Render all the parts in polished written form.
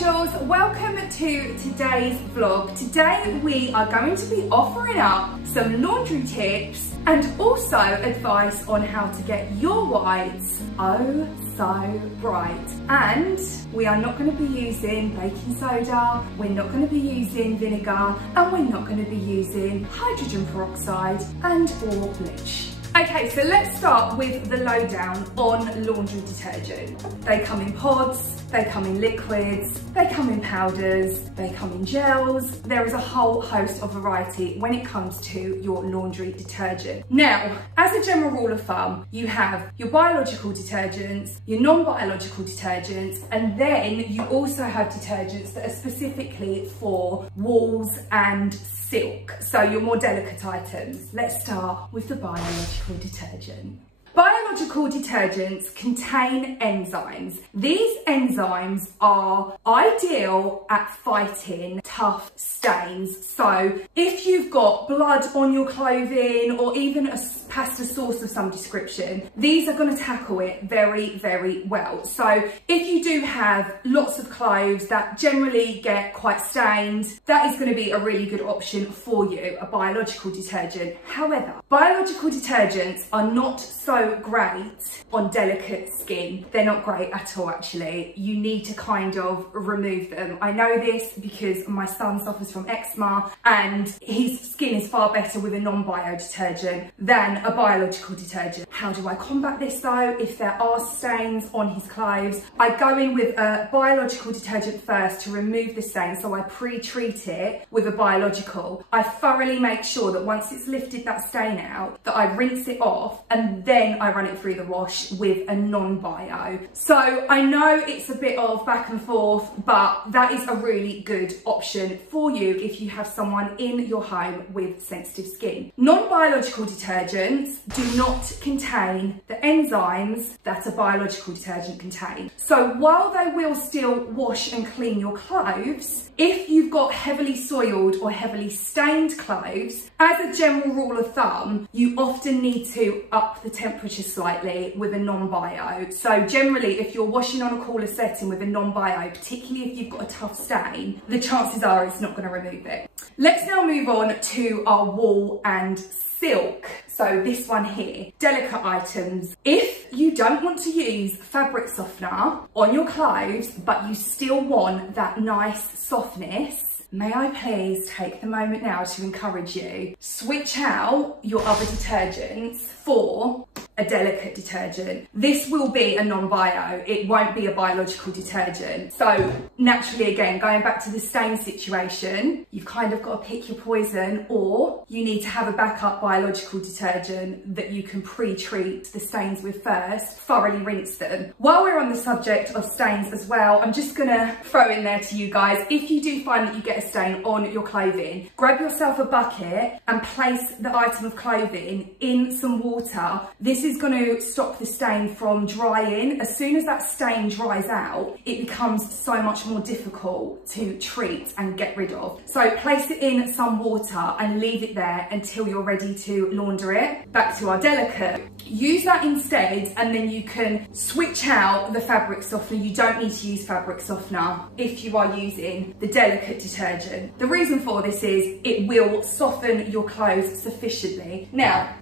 Angels, welcome to today's vlog. Today we are going to be offering up some laundry tips and also advice on how to get your whites oh so bright. And we are not going to be using baking soda, we're not going to be using vinegar, and we're not going to be using hydrogen peroxide and or bleach. Okay, so let's start with the lowdown on laundry detergent. They come in pods, they come in liquids, they come in powders, they come in gels. There is a whole host of variety when it comes to your laundry detergent. Now, as a general rule of thumb, you have your biological detergents, your non-biological detergents, and then you also have detergents that are specifically for wools and silk, so your more delicate items. Let's start with the biological detergent. Biological detergents contain enzymes. These enzymes are ideal at fighting tough stains. So if you've got blood on your clothing or even a pasta sauce of some description, these are going to tackle it very, very well. So if you do have lots of clothes that generally get quite stained, that is going to be a really good option for you, a biological detergent. However, biological detergents are not so great on delicate skin. They're not great at all, actually. You need to kind of remove them. I know this because my son suffers from eczema and his skin is far better with a non-bio detergent than a biological detergent. How do I combat this though? If there are stains on his clothes, I go in with a biological detergent first to remove the stain, so I pre-treat it with a biological. I thoroughly make sure that once it's lifted that stain out, that I rinse it off and then I run it through the wash with a non-bio. So I know it's a bit of back and forth, but that is a really good option for you if you have someone in your home with sensitive skin. Non-biological detergents do not contain the enzymes that a biological detergent contains. So while they will still wash and clean your clothes, if you've got heavily soiled or heavily stained clothes, as a general rule of thumb, you often need to up the temperature slightly with a non-bio. So generally, if you're washing on a cooler setting with a non-bio, particularly if you've got a tough stain, the chances are it's not going to remove it. Let's now move on to our wool and silk. So this one here, delicate items. If you don't want to use fabric softener on your clothes, but you still want that nice softness, may I please take the moment now to encourage you, switch out your other detergents for a delicate detergent. This will be a non-bio, it won't be a biological detergent. So naturally, again, going back to the stain situation, you've kind of got to pick your poison, or you need to have a backup biological detergent that you can pre-treat the stains with first, thoroughly rinse them. While we're on the subject of stains as well, I'm just gonna throw in there to you guys, if you do find that you get a stain on your clothing, grab yourself a bucket and place the item of clothing in some water. This is going to stop the stain from drying. As soon as that stain dries out, it becomes so much more difficult to treat and get rid of. So place it in some water and leave it there until you're ready to launder it. Back to our delicate. Use that instead, and then you can switch out the fabric softener. You don't need to use fabric softener if you are using the delicate detergent. The reason for this is it will soften your clothes sufficiently. Now,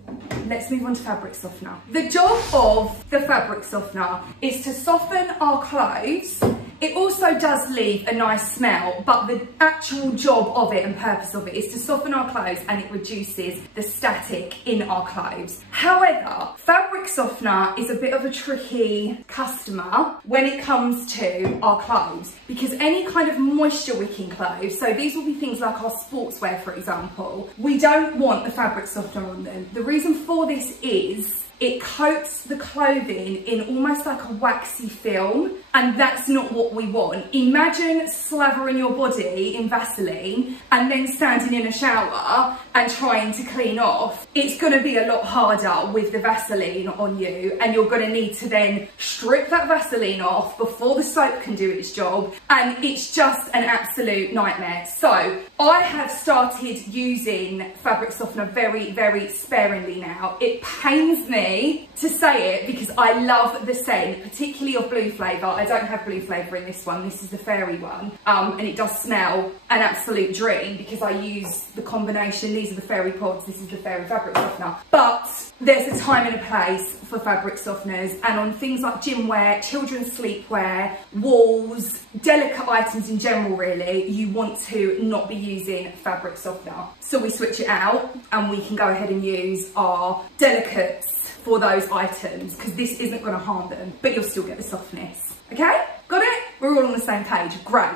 let's move on to fabric softener. The job of the fabric softener is to soften our clothes. It also does leave a nice smell, but the actual job of it and purpose of it is to soften our clothes, and it reduces the static in our clothes. However, fabric softener is a bit of a tricky customer when it comes to our clothes, because any kind of moisture wicking clothes, so these will be things like our sportswear, for example, we don't want the fabric softener on them. The reason for this is it coats the clothing in almost like a waxy film, and that's not what we want. Imagine slathering your body in Vaseline and then standing in a shower and trying to clean off. It's going to be a lot harder with the Vaseline on you, and you're going to need to then strip that Vaseline off before the soap can do its job, and it's just an absolute nightmare. So I have started using fabric softener very, very sparingly now. It pains me to say it because I love the scent, particularly of blue flavour. I don't have blue flavour in this one. This is the fairy one. And it does smell an absolute dream because I use the combination. These are the fairy pods. This is the fairy fabric softener. But there's a time and a place for fabric softeners, and on things like gym wear, children's sleepwear, walls, delicate items in general really, you want to not be using fabric softener. So we switch it out and we can go ahead and use our delicates for those items because this isn't going to harm them, but you'll still get the softness. Okay? Got it? We're all on the same page. Great.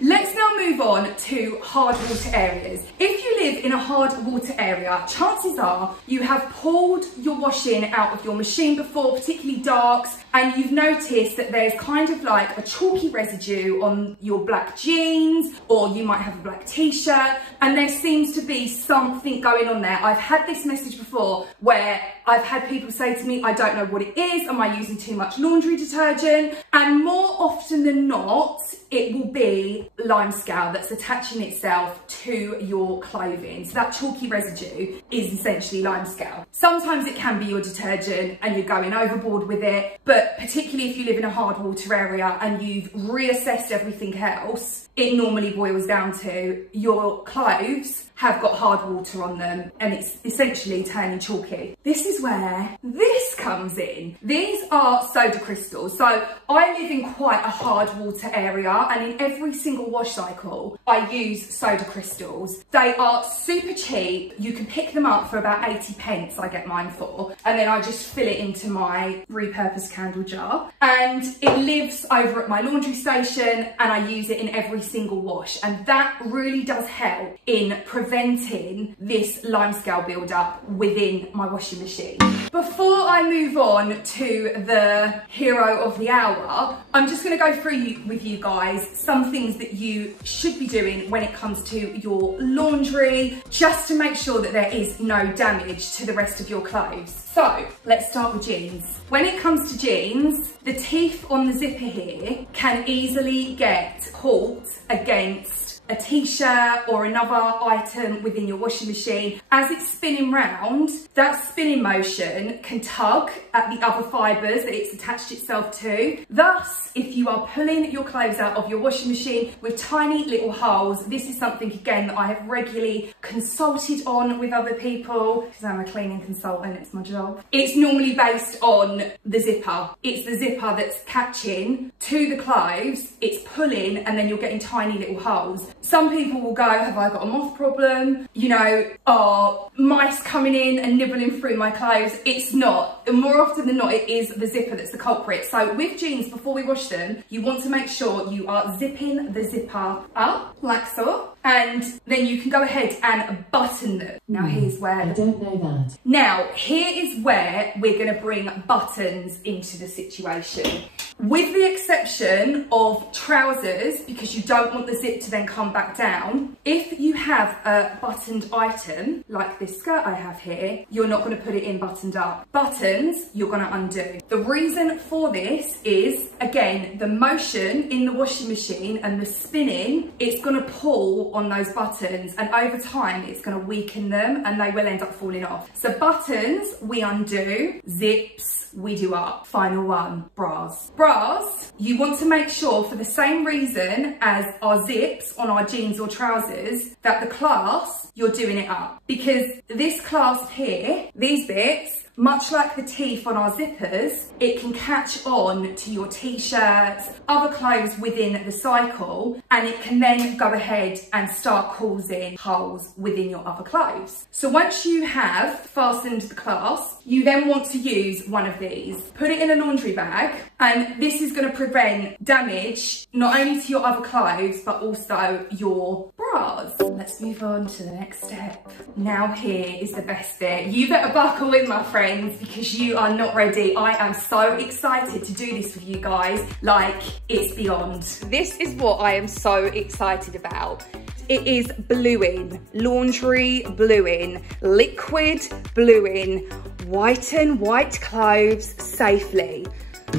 Let's now move on to hard water areas. If you live in a hard water area, chances are you have pulled your washing out of your machine before, particularly darks, and you've noticed that there's kind of like a chalky residue on your black jeans, or you might have a black t-shirt, and there seems to be something going on there. I've had this message before where I've had people say to me, I don't know what it is, am I using too much laundry detergent? And more often than not, it will be limescale that's attaching itself to your clothing. So that chalky residue is essentially limescale. Sometimes it can be your detergent and you're going overboard with it, but particularly if you live in a hard water area and you've reassessed everything else, it normally boils down to your clothes have got hard water on them and it's essentially turning chalky. This is where this comes in. These are soda crystals. So I live in quite a hard water area, and in every single wash cycle I use soda crystals. They are super cheap. You can pick them up for about 80 pence, I get mine for, and then I just fill it into my repurposed candle jar, and it lives over at my laundry station and I use it in every single wash, and that really does help in preventing this limescale build-up within my washing machine. Before I move on to the hero of the hour, I'm just going to go through with you guys some things that you should be doing when it comes to your laundry, just to make sure that there is no damage to the rest of your clothes. So let's start with jeans. When it comes to jeans, the teeth on the zipper here can easily get caught against a t-shirt or another item within your washing machine. As it's spinning round, that spinning motion can tug at the other fibres that it's attached itself to. Thus, if you are pulling your clothes out of your washing machine with tiny little holes, this is something again that I have regularly consulted on with other people because I'm a cleaning consultant, it's my job. It's normally based on the zipper. It's the zipper that's catching to the clothes, it's pulling, and then you're getting tiny little holes. Some people will go, have I got a moth problem? You know, are mice coming in and nibbling through my clothes? It's not. And more often than not, it is the zipper that's the culprit. So with jeans, before we wash them, you want to make sure you are zipping the zipper up, like so. And then you can go ahead and button them. Now here's where... I don't know that. Now, here is where we're going to bring buttons into the situation. With the exception of trousers, because you don't want the zip to then come back down, if you have a buttoned item, like this skirt I have here, you're not going to put it in buttoned up. Buttons, you're going to undo. The reason for this is, again, the motion in the washing machine and the spinning, it's going to pull on those buttons, and over time it's going to weaken them and they will end up falling off. So buttons, we undo. Zips, we do up. Final one, bras. Bras, you want to make sure, for the same reason as our zips on our jeans or trousers, that the clasp, you're doing it up. Because this clasp here, these bits, much like the teeth on our zippers, it can catch on to your t-shirts, other clothes within the cycle, and it can then go ahead and start causing holes within your other clothes. So once you have fastened the clasp, you then want to use one of these. Put it in a laundry bag, and this is going to prevent damage not only to your other clothes, but also your bras. Let's move on to the next step. Now here is the best bit. You better buckle in, my friends, because you are not ready. I am so excited to do this with you guys, like it's beyond. This is what I am so excited about. It is bluing, laundry bluing, liquid bluing, whiten white clothes safely.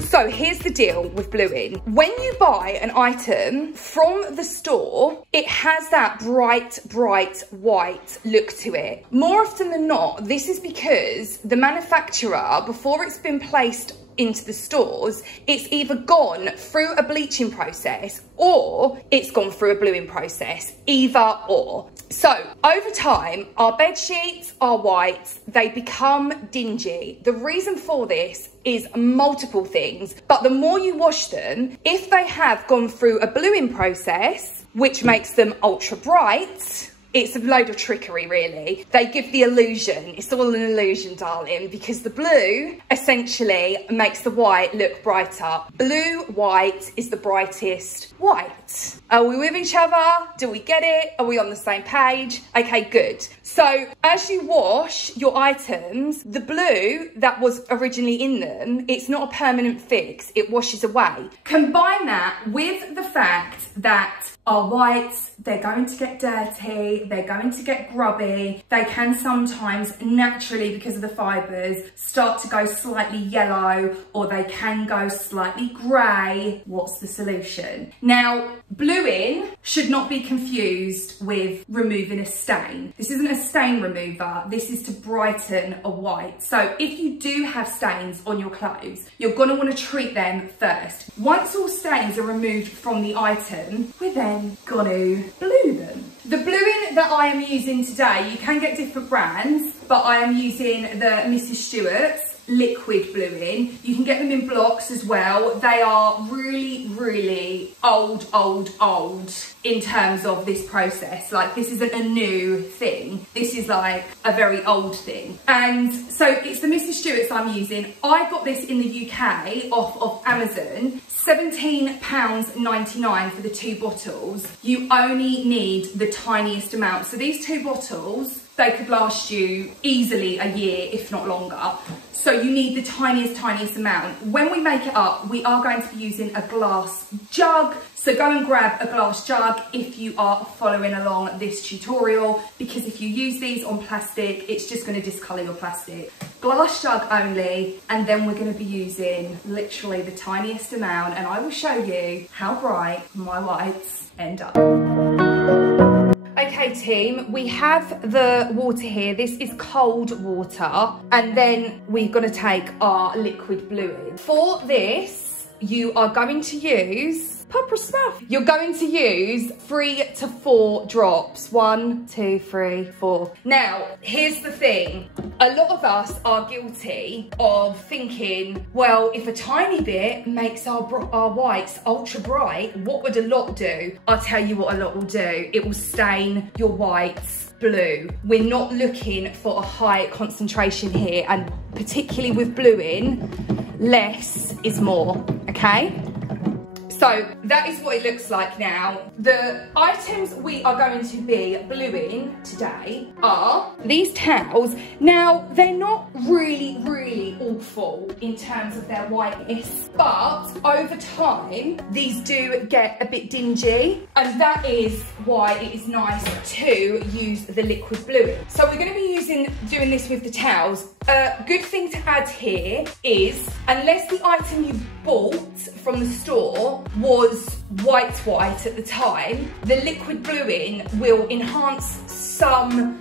So here's the deal with Blue In. When you buy an item from the store, it has that bright white look to it. More often than not, this is because the manufacturer, before it's been placed into the stores, it's either gone through a bleaching process or it's gone through a bluing process, either or. So over time, our bed sheets, our whites, they become dingy. The reason for this is multiple things, but the more you wash them, if they have gone through a bluing process, which makes them ultra bright, it's a load of trickery, really. They give the illusion. It's all an illusion, darling, because the blue essentially makes the white look brighter. Blue white is the brightest white. Are we with each other? Do we get it? Are we on the same page? Okay, good. So as you wash your items, the blue that was originally in them, it's not a permanent fix. It washes away. Combine that with the fact that our whites, they're going to get dirty, they're going to get grubby, they can sometimes naturally, because of the fibres, start to go slightly yellow, or they can go slightly grey. What's the solution? Now, Blue In should not be confused with removing a stain. This isn't a stain remover, this is to brighten a white. So if you do have stains on your clothes, you're gonna wanna treat them first. Once all stains are removed from the item, we're then gonna blue them. The bluing that I am using today, you can get different brands, but I am using the Mrs. Stewart's liquid bluing. You can get them in blocks as well. They are really old in terms of this process. Like, this isn't a new thing. This is like a very old thing. And so it's the Mrs. Stewart's I'm using. I got this in the UK off of Amazon. £17.99 for the 2 bottles. You only need the tiniest amount. So these 2 bottles, they could last you easily a year, if not longer. So you need the tiniest amount. When we make it up, we are going to be using a glass jug. So go and grab a glass jug if you are following along this tutorial, because if you use these on plastic, it's just going to discolour your plastic. Glass jug only, and then we're going to be using literally the tiniest amount, and I will show you how bright my whites end up. Okay team, we have the water here. This is cold water, and then we're gonna take our liquid blue in. For this, you are going to use proper stuff. You're going to use 3 to 4 drops. 1, 2, 3, 4. Now, here's the thing. A lot of us are guilty of thinking, well, if a tiny bit makes our whites ultra bright, what would a lot do? I'll tell you what a lot will do. It will stain your whites blue. We're not looking for a high concentration here, and particularly with bluing, less is more, okay? So that is what it looks like now. The items we are going to be bluing today are these towels. Now, they're not really awful in terms of their whiteness, but over time, these do get a bit dingy, and that is why it is nice to use the liquid bluing. So we're gonna be doing this with the towels. A good thing to add here is, unless the item you bought from the store was white at the time, the liquid bluing will enhance some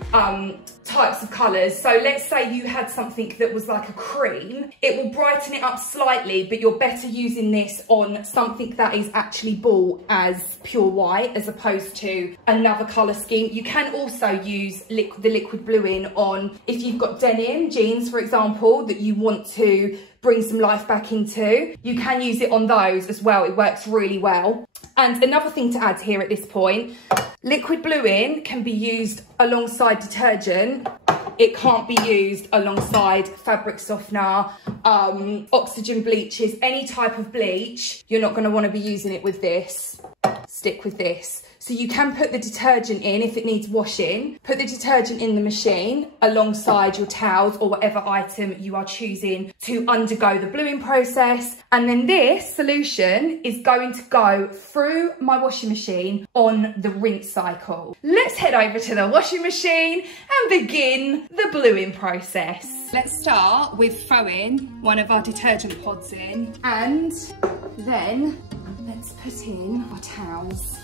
types of colours. So let's say you had something that was like a cream, it will brighten it up slightly, but you're better using this on something that is actually bought as pure white as opposed to another colour scheme. You can also use the liquid bluing on, if you've got denim jeans, for example, that you want to bring some life back into, you can use it on those as well. It works really well. And another thing to add here at this point, liquid bluing can be used alongside detergent. It can't be used alongside fabric softener, oxygen bleaches, any type of bleach. You're not going to want to be using it with this. Stick with this. So you can put the detergent in if it needs washing. Put the detergent in the machine alongside your towels or whatever item you are choosing to undergo the bluing process. And then this solution is going to go through my washing machine on the rinse cycle. Let's head over to the washing machine and begin the bluing process. Let's start with throwing one of our detergent pods in, and then let's put in our towels.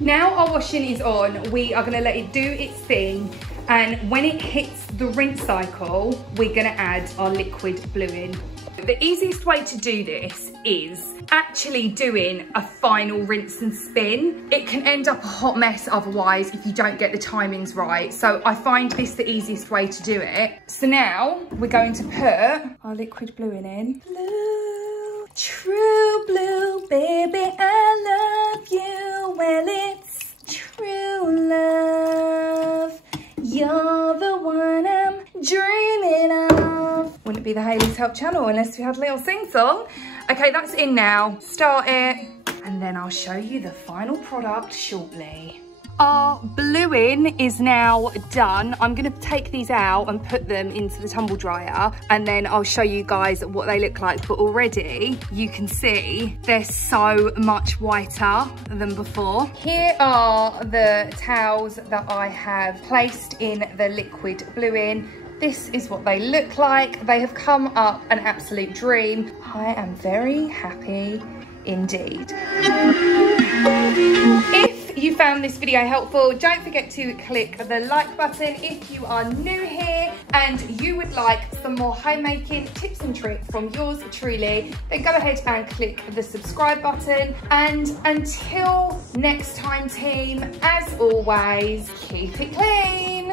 Now our washing is on, we are going to let it do its thing, and when it hits the rinse cycle, we're going to add our liquid bluing. The easiest way to do this is actually doing a final rinse and spin. It can end up a hot mess otherwise if you don't get the timings right. So I find this the easiest way to do it. So now we're going to put our liquid bluing in. Blue, true blue, baby, I love you. Well, it's true love. You're the one I'm dreaming of. Wouldn't it be the Hayley's Help channel unless we had a little sing-song? Okay, that's in now. Start it, and then I'll show you the final product shortly. Our bluing is now done. I'm going to take these out and put them into the tumble dryer, and then I'll show you guys what they look like. But already you can see they're so much whiter than before. Here are the towels that I have placed in the liquid bluing. This is what they look like. They have come up an absolute dream. I am very happy indeed. If you found this video helpful, don't forget to click the like button. If you are new here and you would like some more homemaking tips and tricks from yours truly, then go ahead and click the subscribe button. And until next time, team, as always, keep it clean.